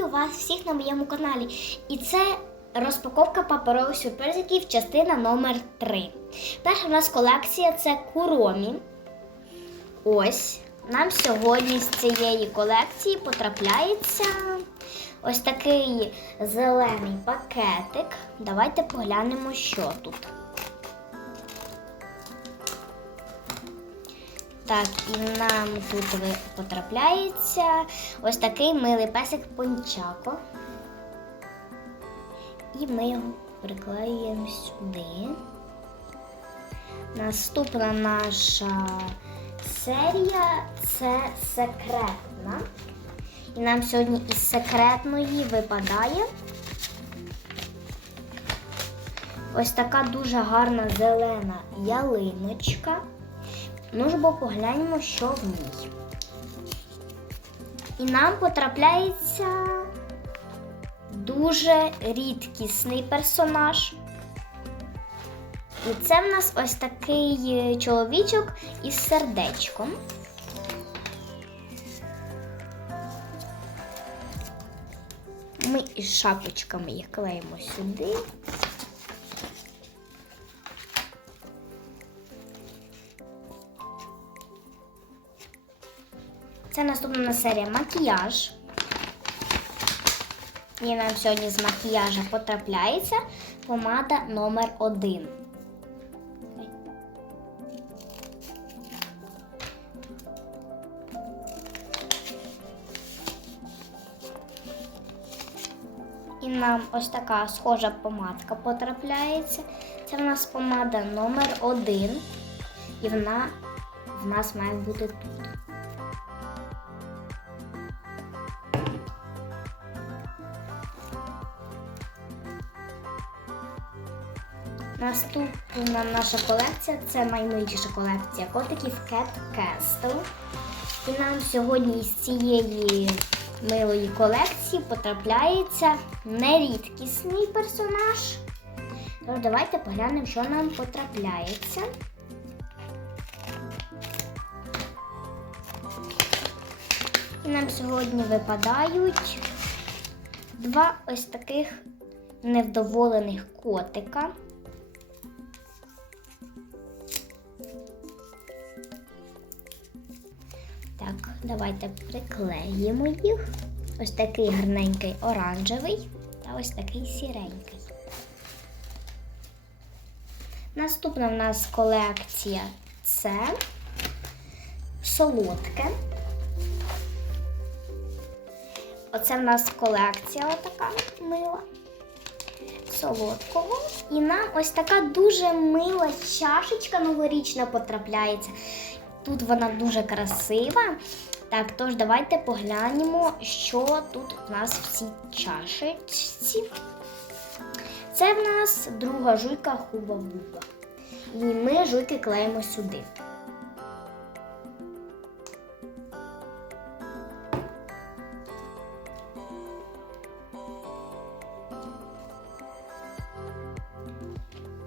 Вітаю вас всіх на моєму каналі. І це розпаковка паперових сюрпризиків, частина номер 3. Перша у нас колекція це куромі. Ось. Нам сьогодні з цієї колекції потрапляється ось такий зелений пакетик. Давайте поглянемо, що тут. Так, і нам тут потрапляється ось такий милий песик пончако. І ми його приклеюємо сюди. Наступна наша серія це секретна. І нам сьогодні із секретної випадає ось така дуже гарна зелена ялиночка. Ну ж бо погляньмо, що в ній. І нам потрапляється дуже рідкісний персонаж. І це в нас ось такий е, чоловічок із сердечком. Ми із шапочками їх клеїмо сюди. Це наступна серія макіяж. І нам сьогодні з макіяжа потрапляється помада номер один. І нам ось така схожа помадка потрапляється. Це в нас помада номер один. І вона в нас має бути тут. Наступна наша колекція це наймиліша колекція котиків Cat Castle. І нам сьогодні з цієї милої колекції потрапляється нерідкісний персонаж. Тож давайте поглянемо, що нам потрапляється. І нам сьогодні випадають два ось таких невдоволених котика. Давайте приклеїмо їх. Ось такий гарненький оранжевий та ось такий сіренький. Наступна в нас колекція це солодке. Оце в нас колекція отака мила. Солодкого. І нам ось така дуже мила чашечка новорічна потрапляється. Тут вона дуже красива. Так, тож давайте поглянемо, що тут у нас в цій чашечці. Це в нас друга жуйка хуба-буба. І ми жуйки клеїмо сюди.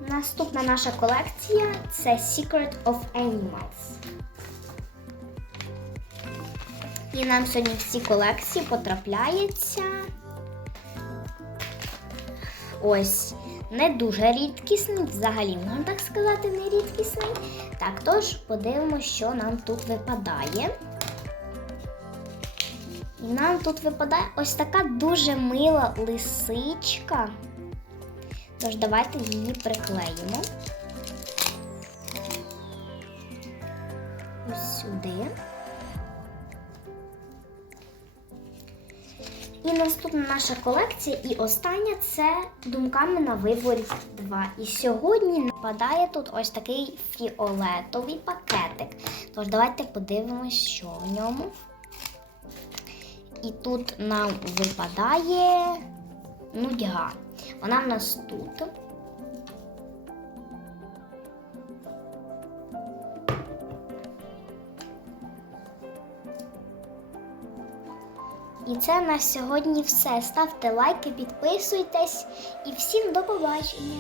Наступна наша колекція це Secret of Animals. І нам сьогодні в цій колекції потрапляється ось не дуже рідкісний, взагалі, можна так сказати, не рідкісний. Так, тож подивимося, що нам тут випадає. І нам тут випадає ось така дуже мила лисичка. Тож давайте її приклеїмо. Ось сюди. І наступна наша колекція і остання це думками на виборі 2. І сьогодні нападає тут ось такий фіолетовий пакетик. Тож давайте подивимось, що в ньому. І тут нам випадає нудьга. Вона в нас тут. І це на сьогодні все. Ставте лайки, підписуйтесь і всім до побачення!